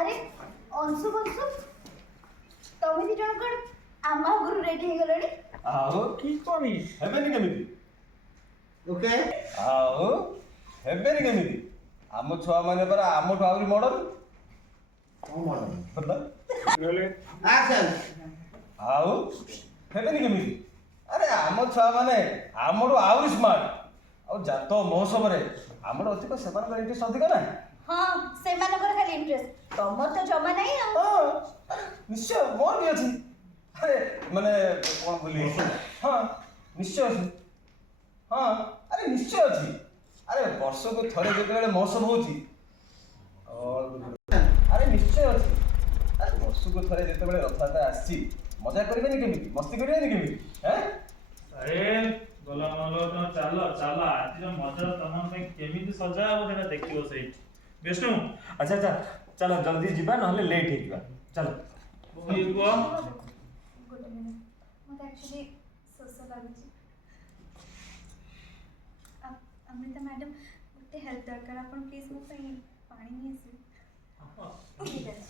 अरे अंशु बंशु तमे दी जण कोन आम आगुरु रेडी हे गलणी आओ की कोनी हेबेनी केमिति ओके आओ हेबेनी केमिति आम छुआ माने परा आमठु आउरी मॉडल ओ मॉडल बता रोले एक्शन आओ हेबेनी केमिति अरे आम छुआ माने आमठु आउरी स्मार्ट आ जात महोत्सव रे आमर अधिक सेमान इंटरेस्ट अधिक ना हां से मानकर खाली इंटरेस्ट तमर तो जमा नहीं आ हाँ निश्चय मोर भी अच्छी अरे माने कौन बोली हाँ निश्चय अच्छी हाँ अरे निश्चय अच्छी अरे वर्ष को थरे जो महोत्सव होची अरे निश्चय अच्छी अरे वर्ष को थरे जो रथयात्रा आसी मजा करेंगे केमी मस्ती करेंगे केमी हैं अरे बोला मालो तो चलो चलो आज जो मजा तमन पे केमिति सजा हो देना देखियो सही विष्णु अच्छा अच्छा चलो जल्दी जीवा नहले लेट हे जीवा चलो ये को गुड मिनिट मत एक्चुअली सोशल लागुची अमृता मैडम मते हेल्प दरकार आपण प्लीज मो पे पानी नहीं आसे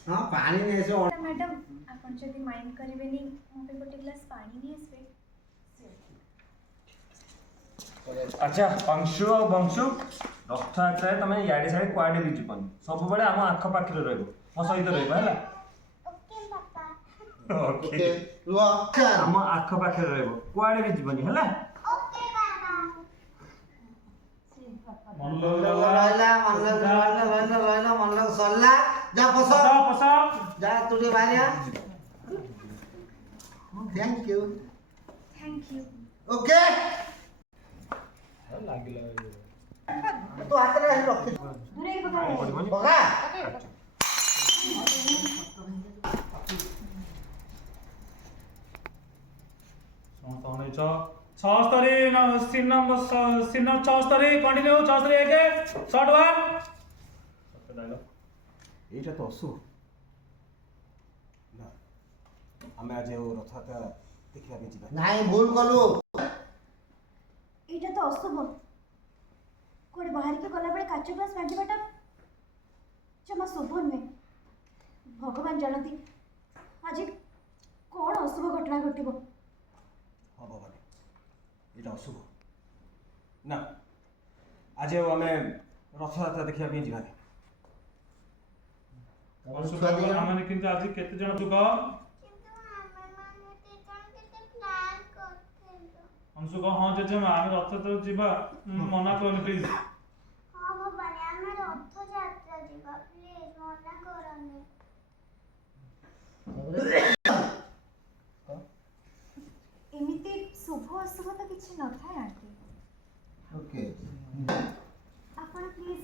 हां पानी नहीं से मैडम आपण जदी माइंड करिवेनी मो पे गोटे ग्लास पानी नहीं आसे अच्छा अंशु और बंशु रथयात्रा तमे याडे साडे क्वाडे भी जीवन सब बेले हम आख पाखरे रहबो मो सहित रहबो हैला ओके पापा ओके रुआ हम आख पाखरे रहबो क्वाडे भी जीवनी हैला ओके पापा मन लोग रहला मन लग सल्ला जा पसा पसो पसा जा तुझे बारिया थैंक यू ओके लागी लागी तो हाथ रे रख दूरे के पकड़ बगा समस्तने छ 76 सीन नंबर सीन 76 कंटिन्यू 76 एक शॉट वन सबसे डायलॉग এইটা তো অশুভ না আমি আজ রথযাত্রা দেখিবা ପାଇଁ ଯିବା नहीं भूल कलु एटा तो अशुभ कोड़े बाहर के गला बेले काच ग्लास भांगीबाटा जमा शुभ नुहे भगवान जानती आज कौन अशुभ घटना घटिबो ହଁ ଭବାନୀ ଏଇଟା ଅଶୁଭ ନା ଆଜି ଆଉ ଆମେ ରଥଯାତ୍ରା ଦେଖିବା ପାଇଁ ଯିବା ଅଶୁଭ ଆମେ କିନ୍ତୁ ଆଜି କେତେ ଜଣ ଯିବ अंशु को हाँ जेजेमा आम रथ तो जीवा मना करनी प्लीज हाँ भवानी आम रथ यात्रा जीवा प्लीज मना करनी एमिति शुभ अशुभ तो किछि न थाए आंटी ओके आपण प्लीज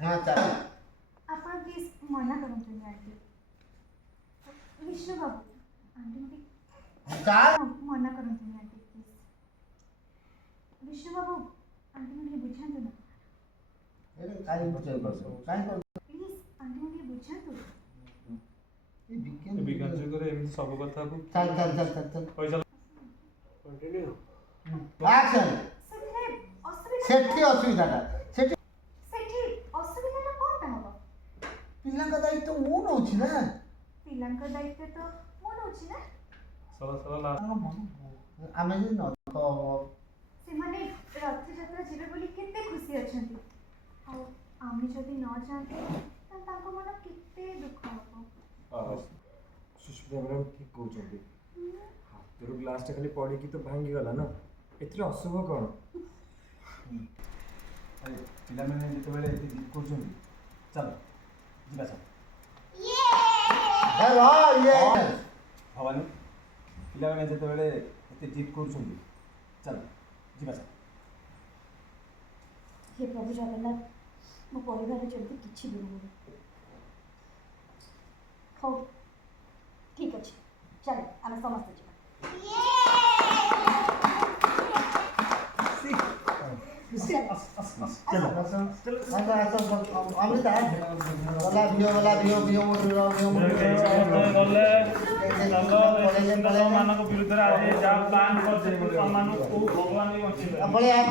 हां चल आपण प्लीज मना करंतु आंटी विष्णु बाबू आंटी चल मना करंतु aunty please Vishnu Babu aunty मुझे बुझांतु ना अरे काई बचल कर प्लीज आंटी मुझे बुझांतु ये विज्ञान से करे एमती सब कथा को चल चल चल चल चल पैसा कंटिन्यू एक्शन सेठी असुविधा सेठी असुविधाटा सेठी सेठी असुविधा कोनटा हबो पिल्लांका दायित्व मु नउछि ना पिलांका दायित्व तो मो नउछि ना सला ला आमे जे न तो ସେମାନେ ରଥଯାତ୍ରା ଯିବେ ବୋଲି କେତେ ଖୁସି ଅଛନ୍ତି ଆଉ ଆମେ ଯଦି ନ ଯାଆନ୍ତେ ତାହେଲେ ତାଙ୍କ ମନ କେତେ ଦୁଃଖ ହେବ सुष्मिता मैडम ठीक कहते हाथ ग्लास खाली पड़ी तो भांगी गला ना एथरे अशुभ कौन अरे पिला माने जेते बेले एते जिद करछन चल ଯିବା चल हेलो ये भवानी पिला माने जेते बेले एते जिद करछन चल ଯିବା चल हे प्रभु जगन्नाथ मो परिवार जल्दी किछि भी नहीं हौ ठीक अछि चल आमे समस्त ଯିବା चलो अमृता वाला भियो गले चलो ମାନଙ୍କ ବିରୁଦ୍ଧରେ ଆଜି ଯାହା ପ୍ଲାନ୍ କରିଛେ ମାନଙ୍କୁ ଭଗବାନ ବି ବଞ୍ଚେଇବେ बड़े ଆମେ